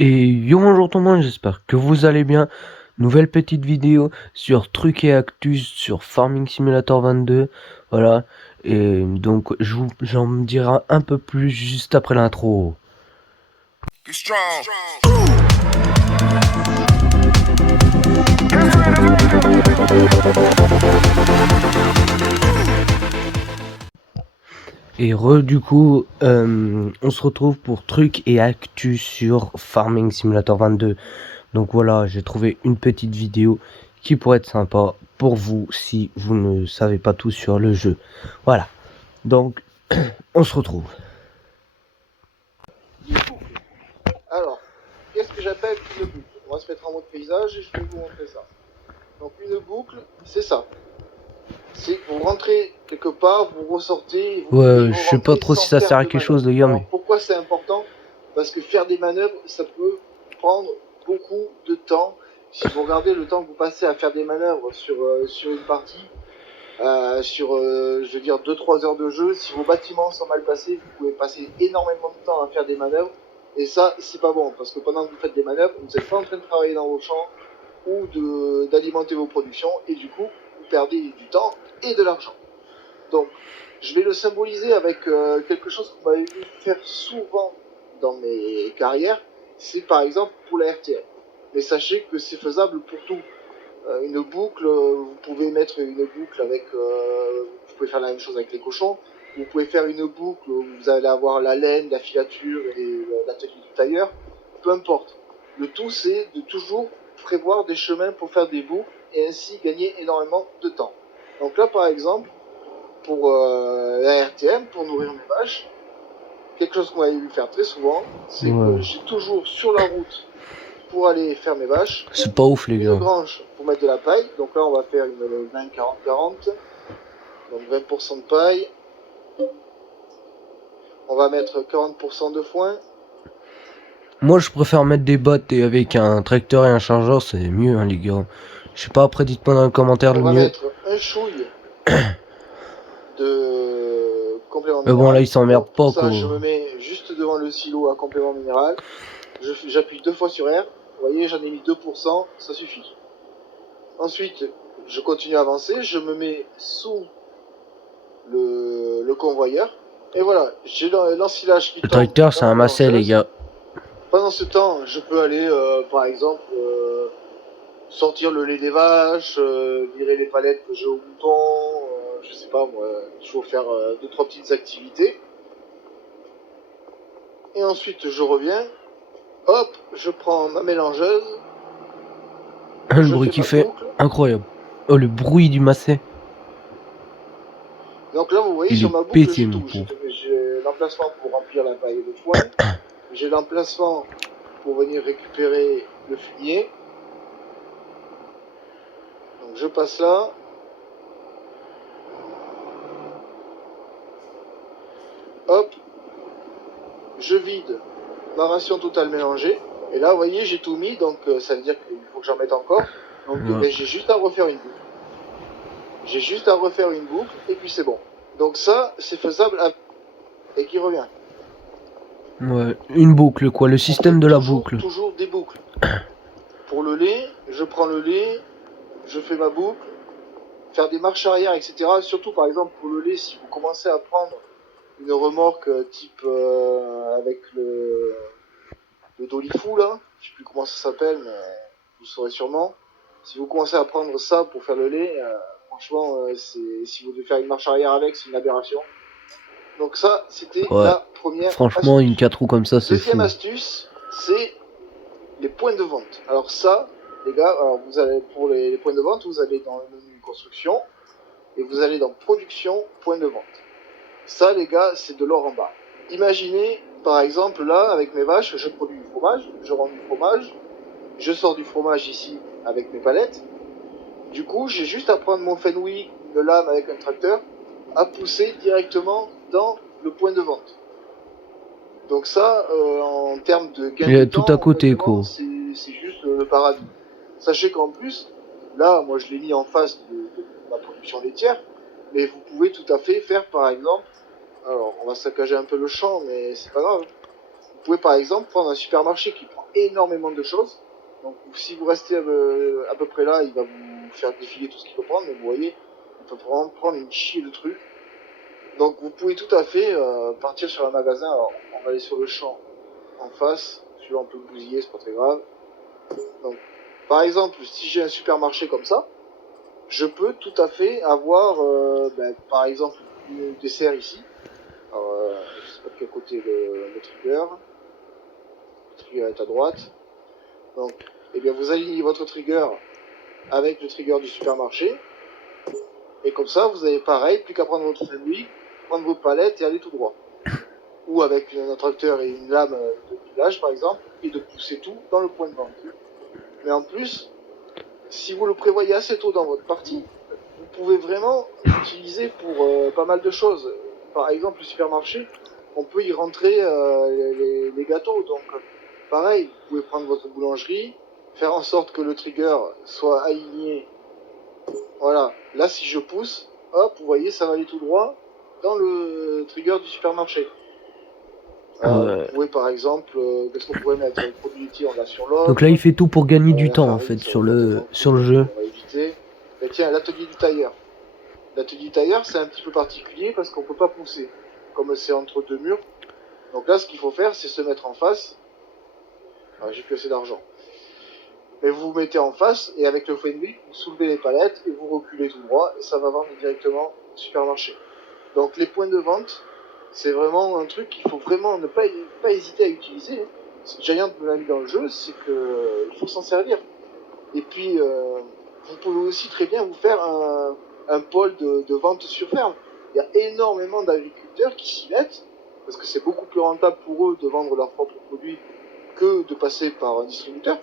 Et yo bonjour tout le monde, j'espère que vous allez bien. Nouvelle petite vidéo sur trucs et actus sur Farming Simulator 22. Voilà. Et donc j'en dirai un peu plus juste après l'intro. Et du coup, on se retrouve pour trucs et actus sur Farming Simulator 22. Donc voilà, j'ai trouvé une petite vidéo qui pourrait être sympa pour vous si vous ne savez pas tout sur le jeu. Voilà. Donc, on se retrouve. Alors, qu'est-ce que j'appelle une boucle? On va se mettre en mode paysage et je vais vous montrer ça. Donc une boucle, c'est ça. C'est que vous rentrez quelque part, vous ressortez, vous pouvez Ouais, je sais pas rentrez trop si sans ça faire sert à de quelque chose, manœuvre. les gars, Alors mais... pourquoi c'est important? Parce que faire des manœuvres, ça peut prendre beaucoup de temps. Si vous regardez le temps que vous passez à faire des manœuvres sur une partie, je veux dire 2-3 heures de jeu, si vos bâtiments sont mal placés, vous pouvez passer énormément de temps à faire des manœuvres. Et ça, c'est pas bon, parce que pendant que vous faites des manœuvres, vous n'êtes pas en train de travailler dans vos champs ou d'alimenter vos productions, et du coup, vous perdez du temps et de l'argent. Donc, je vais le symboliser avec quelque chose que vous m'avez vu faire souvent dans mes carrières, c'est par exemple pour la RTL. Mais sachez que c'est faisable pour tout. Une boucle, vous pouvez mettre une boucle avec, vous pouvez faire la même chose avec les cochons. Vous pouvez faire une boucle où vous allez avoir la laine, la filature et l'atelier du tailleur. Peu importe. Le tout, c'est de toujours prévoir des chemins pour faire des boucles et ainsi gagner énormément de temps. Donc là, par exemple, pour la RTM, pour nourrir mes vaches, quelque chose qu'on avait vu faire très souvent, c'est que j'ai toujours sur la route pour aller faire mes vaches, C'est pas ouf, les une gars. grange pour mettre de la paille. Donc là, on va faire une 20-40-40. Donc 20% de paille. On va mettre 40% de foin. Moi, je préfère mettre des bottes et avec un tracteur et un chargeur, c'est mieux, hein, les gars. Je sais pas, après, dites-moi dans les commentaires On le va mieux. mettre un chouille de complément Mais bon, là, minéral. ils s'emmerdent Donc pour pas, ça, quoi. je me mets juste devant le silo à complément minéral. J'appuie 2 fois sur R. Vous voyez, j'en ai mis 2%, ça suffit. Ensuite, je continue à avancer. Je me mets sous le convoyeur. Et voilà, j'ai l'ensilage qui Le tombe tracteur, dans c'est la un macet, les mélangeuse. gars. Pendant ce temps, je peux aller, par exemple, sortir le lait des vaches, virer les palettes que j'ai au bouton, je sais pas moi, toujours faire 2-3 petites activités. Et ensuite, je reviens, hop, je prends ma mélangeuse, Le je bruit fais qu'il ma fait, boucle. incroyable. Oh, le bruit du macet. Donc là, vous voyez, Il sur est ma boucle, pété, j'ai mon tout. pauvre. J'ai l'emplacement pour remplir la paille de foin, j'ai l'emplacement pour venir récupérer le fumier. Donc je passe là. Hop, je vide ma ration totale mélangée. Et là, vous voyez, j'ai tout mis, donc ça veut dire qu'il faut que j'en mette encore. Donc Ouais. j'ai juste à refaire une boucle. J'ai juste à refaire une boucle, et puis c'est bon. Donc ça, c'est faisable et qui revient. Ouais, une boucle, quoi, le On système fait de la toujours, boucle. toujours des boucles. Pour le lait, je prends le lait, je fais ma boucle, faire des marches arrière, etc. Surtout par exemple pour le lait, si vous commencez à prendre une remorque type avec le Dolifou là, je sais plus comment ça s'appelle, mais vous saurez sûrement. Si vous commencez à prendre ça pour faire le lait, franchement, si vous devez faire une marche arrière avec, c'est une aberration. Donc ça, c'était Ouais. la première Franchement, une astuce. 4 roues comme ça, c'est Deuxième fou. astuce, c'est les points de vente. Alors ça, les gars, alors vous allez pour les points de vente, vous allez dans le menu construction et vous allez dans production, points de vente. Ça, les gars, c'est de l'or en bas. Imaginez, par exemple, là, avec mes vaches, je produis du fromage, je rends du fromage, je sors du fromage ici avec mes palettes. Du coup, j'ai juste à prendre mon Fenwick, une lame avec un tracteur, à pousser directement dans le point de vente. Donc ça, en termes de gain Il de est tout à temps, côté, honnêtement, quoi. c'est juste le paradis. Sachez qu'en plus, là, moi je l'ai mis en face de ma production laitière, mais vous pouvez tout à fait faire, par exemple, alors on va saccager un peu le champ, mais c'est pas grave. Vous pouvez par exemple prendre un supermarché qui prend énormément de choses. Donc si vous restez à peu près là, il va vous faire défiler tout ce qu'il faut prendre, mais vous voyez, on peut vraiment prendre une chier de trucs. Donc vous pouvez tout à fait partir sur un magasin. Alors on va aller sur le champ en face, celui-là on peut le bousiller, c'est pas très grave. Donc par exemple, si j'ai un supermarché comme ça, je peux tout à fait avoir par exemple une dessert ici. Alors, je sais pas de quel côté le trigger. Le trigger est à droite. Donc, eh bien, vous alignez votre trigger avec le trigger du supermarché. Et comme ça, vous avez pareil, plus qu'à prendre votre sandwich, prendre vos palettes et aller tout droit. Ou avec un tracteur et une lame de village, par exemple, et de pousser tout dans le point de vente. Mais en plus, si vous le prévoyez assez tôt dans votre partie, vous pouvez vraiment l'utiliser pour pas mal de choses. Par exemple, le supermarché, on peut y rentrer les gâteaux. Donc, pareil, vous pouvez prendre votre boulangerie, faire en sorte que le trigger soit aligné. Voilà, là, si je pousse, hop, vous voyez, ça va aller tout droit dans le trigger du supermarché. Vous pouvez, par exemple, qu'est-ce qu'on pourrait mettre? Le produit laitier, on l'a sur l'autre. Donc là, il fait tout pour gagner du La temps, en farine, fait, sur sur le le jeu. jeu. On va éviter. Mais tiens, l'atelier du tailleur. L'atelier du tailleur, c'est un petit peu particulier parce qu'on peut pas pousser, comme c'est entre deux murs. Donc là, ce qu'il faut faire, c'est se mettre en face. Ah, j'ai plus assez d'argent. Mais vous vous mettez en face et avec le Fenwick, vous soulevez les palettes et vous reculez tout droit et ça va vendre directement au supermarché. Donc les points de vente, c'est vraiment un truc qu'il faut vraiment ne pas hésiter à utiliser. Giant me l'a mis dans le jeu, c'est que il faut s'en servir. Et puis, vous pouvez aussi très bien vous faire un pôle de vente sur ferme. Il y a énormément d'agriculteurs qui s'y mettent, parce que c'est beaucoup plus rentable pour eux de vendre leurs propres produits que de passer par un distributeur.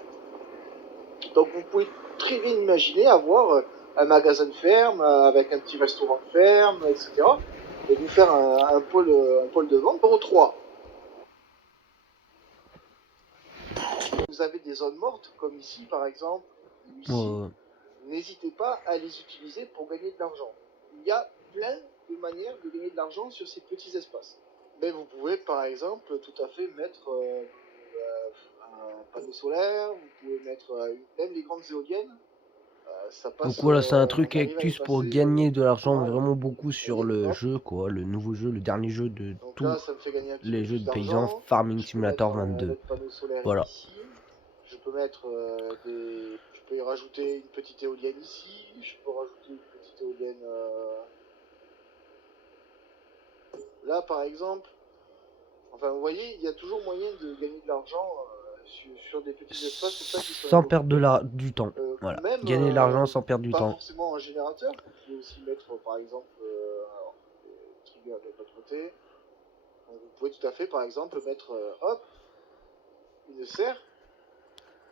Donc vous pouvez très bien imaginer avoir un magasin de ferme avec un petit restaurant de ferme, etc. Et vous faire un pôle de vente pour 3. Vous avez des zones mortes, comme ici par exemple, ou ici. N'hésitez pas à les utiliser pour gagner de l'argent. Il y a plein de manières de gagner de l'argent sur ces petits espaces. Mais vous pouvez par exemple tout à fait mettre un panneau solaire, vous pouvez mettre même les grandes éoliennes. Ça passe, Donc voilà, c'est un truc on arrive à y Actus pour passer gagner de l'argent mal. vraiment beaucoup sur Voyez, le hop. jeu, quoi. Le nouveau jeu, le dernier jeu de Donc tous là, ça me fait gagner un petit peu les jeux plus de paysans, d'argent. Farming Je peux Simulator mettre un 22. autre panneau solaire Voilà. ici. Je peux mettre Je peux y rajouter une petite éolienne ici. Je peux rajouter une petite éolienne là, par exemple. Enfin, vous voyez, il y a toujours moyen de gagner de l'argent sur des petits espaces comme ça qui sont Sans perdre inoccupés. du temps. Voilà. Même Gagner de l'argent sans perdre du pas temps. forcément un générateur. Vous pouvez aussi mettre, par exemple, alors, trigger de l'autre côté. Donc, vous pouvez tout à fait, par exemple, mettre hop, une serre.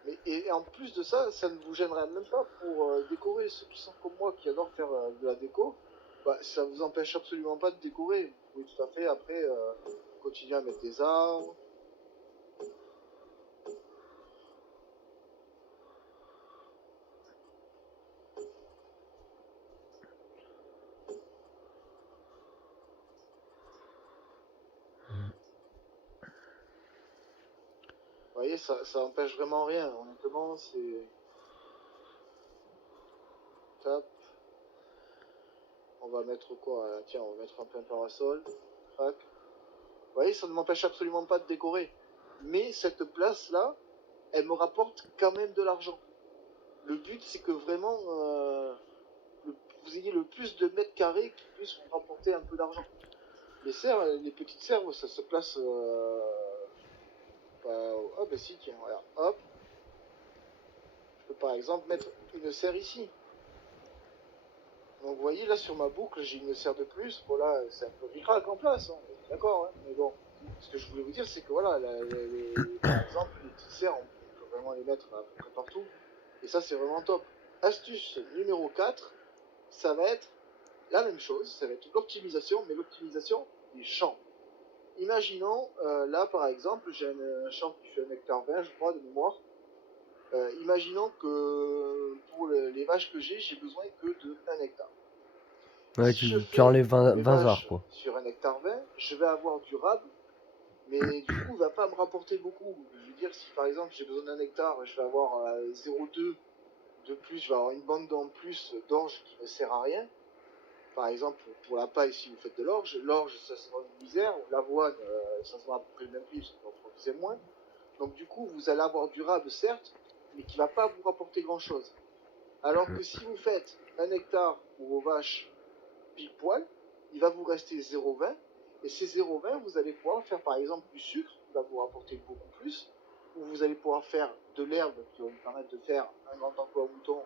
Mais, et en plus de ça, ça ne vous gênerait même pas pour décorer. Ceux qui sont comme moi, qui adorent faire de la déco, bah, ça vous empêche absolument pas de décorer. Vous pouvez tout à fait après continuer à mettre des arbres. Vous voyez, ça empêche vraiment rien. Honnêtement, c'est... Tap. On va mettre quoi là? Tiens, on va mettre un plein parasol. Crac. Vous voyez, ça ne m'empêche absolument pas de décorer. Mais cette place-là, elle me rapporte quand même de l'argent. Le but, c'est que vraiment, vous ayez le plus de mètres carrés qui puissent vous rapporter un peu d'argent. Les serres, les petites serres, ça se place... ah bah si, tiens, voilà. Hop. Je peux par exemple mettre une serre ici. Donc vous voyez, là sur ma boucle, j'ai une serre de plus. Bon là, c'est un peu ricrac en place, hein. D'accord, hein, mais bon. Ce que je voulais vous dire, c'est que voilà, par exemple, les petites serres, on peut vraiment les mettre à peu près partout. Et ça, c'est vraiment top. Astuce numéro 4, ça va être la même chose, ça va être l'optimisation, mais l'optimisation des champs. Imaginons, là par exemple, j'ai un champ qui fait 1,20 m, je crois, de mémoire. Imaginons que pour les vaches que j'ai besoin que de 1 hectare. Ouais, Si je tu fais enlèves 20 mes arts, vaches quoi. sur 1,20 m, je vais avoir durable, mais du coup, il va pas me rapporter beaucoup. Je veux dire, si par exemple j'ai besoin d'un hectare, je vais avoir 0,2 de plus, je vais avoir une bande en plus d'orge qui ne sert à rien. Par exemple, pour la paille, si vous faites de l'orge, ça se vend une misère, l'avoine, ça se vend à peu près le même prix, parce qu'on en produisait moins. Donc du coup, vous allez avoir durable, certes, mais qui va pas vous rapporter grand-chose. Alors que si vous faites un hectare pour vos vaches pile poil, il va vous rester 0,20, et ces 0,20, vous allez pouvoir faire par exemple du sucre, qui va vous rapporter beaucoup plus, ou vous allez pouvoir faire de l'herbe, qui va vous permettre de faire un grand emploi mouton,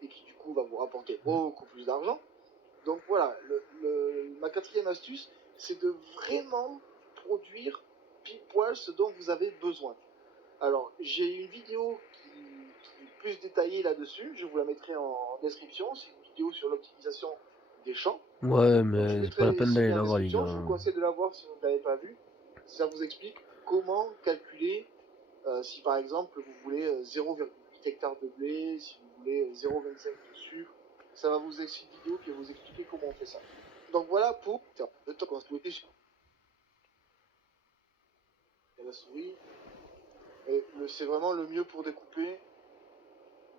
et qui du coup va vous rapporter beaucoup plus d'argent. Donc voilà, ma quatrième astuce, c'est de vraiment produire pile poil ce dont vous avez besoin. Alors, j'ai une vidéo qui est plus détaillée là-dessus, je vous la mettrai en description, c'est une vidéo sur l'optimisation des champs. Ouais, Donc je vous mais c'est pas la mettrai peine ce d'aller lien en la voir, les description, je vous gars. conseille de la voir si vous ne l'avez pas vue. Ça vous explique comment calculer si par exemple vous voulez 0,8 hectares de blé, si vous voulez 0,25 de sucre. Ça va vous être une vidéo qui va vous expliquer comment on fait ça. Donc voilà pour le temps qu'on se souhaitait sur la souris. C'est vraiment le mieux pour découper.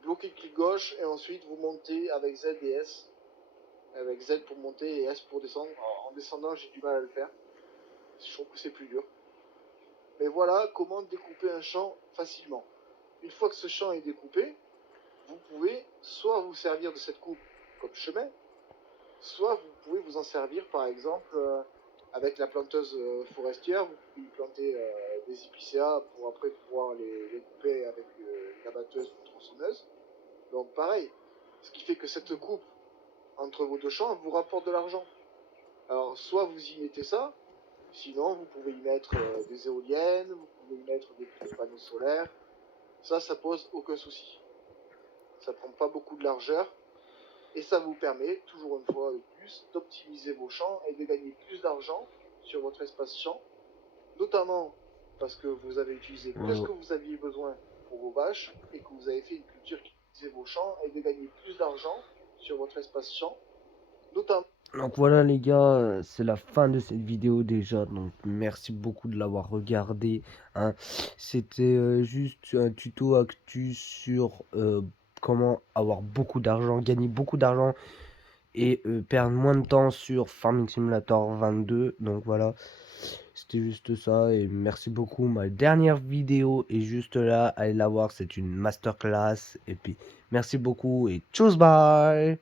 Bloquez clic gauche et ensuite vous montez avec Z et S. Avec Z pour monter et S pour descendre. Alors, en descendant, j'ai du mal à le faire. Je trouve que c'est plus dur. Mais voilà comment découper un champ facilement. Une fois que ce champ est découpé, vous pouvez soit vous servir de cette coupe comme chemin, soit vous pouvez vous en servir par exemple avec la planteuse forestière. Vous pouvez planter des épicéas pour après pouvoir les couper avec la batteuse ou tronçonneuse. Donc pareil, ce qui fait que cette coupe entre vos deux champs vous rapporte de l'argent. Alors soit vous y mettez ça, sinon vous pouvez y mettre des éoliennes, vous pouvez y mettre des petits panneaux solaires. Ça pose aucun souci. Ça prend pas beaucoup de largeur et ça vous permet, toujours une fois de plus, d'optimiser vos champs et de gagner plus d'argent sur votre espace champ, notamment parce que vous avez utilisé que ce que vous aviez besoin pour vos vaches et que vous avez fait une culture qui utilisait vos champs et de gagner plus d'argent sur votre espace champ, notamment. Donc voilà les gars, c'est la fin de cette vidéo déjà, donc merci beaucoup de l'avoir regardé, hein. C'était juste un tuto actu sur comment avoir beaucoup d'argent, gagner beaucoup d'argent et perdre moins de temps sur Farming Simulator 22. Donc voilà, c'était juste ça et merci beaucoup. Ma dernière vidéo est juste là, allez la voir, c'est une masterclass. Et puis merci beaucoup et tchuss, bye.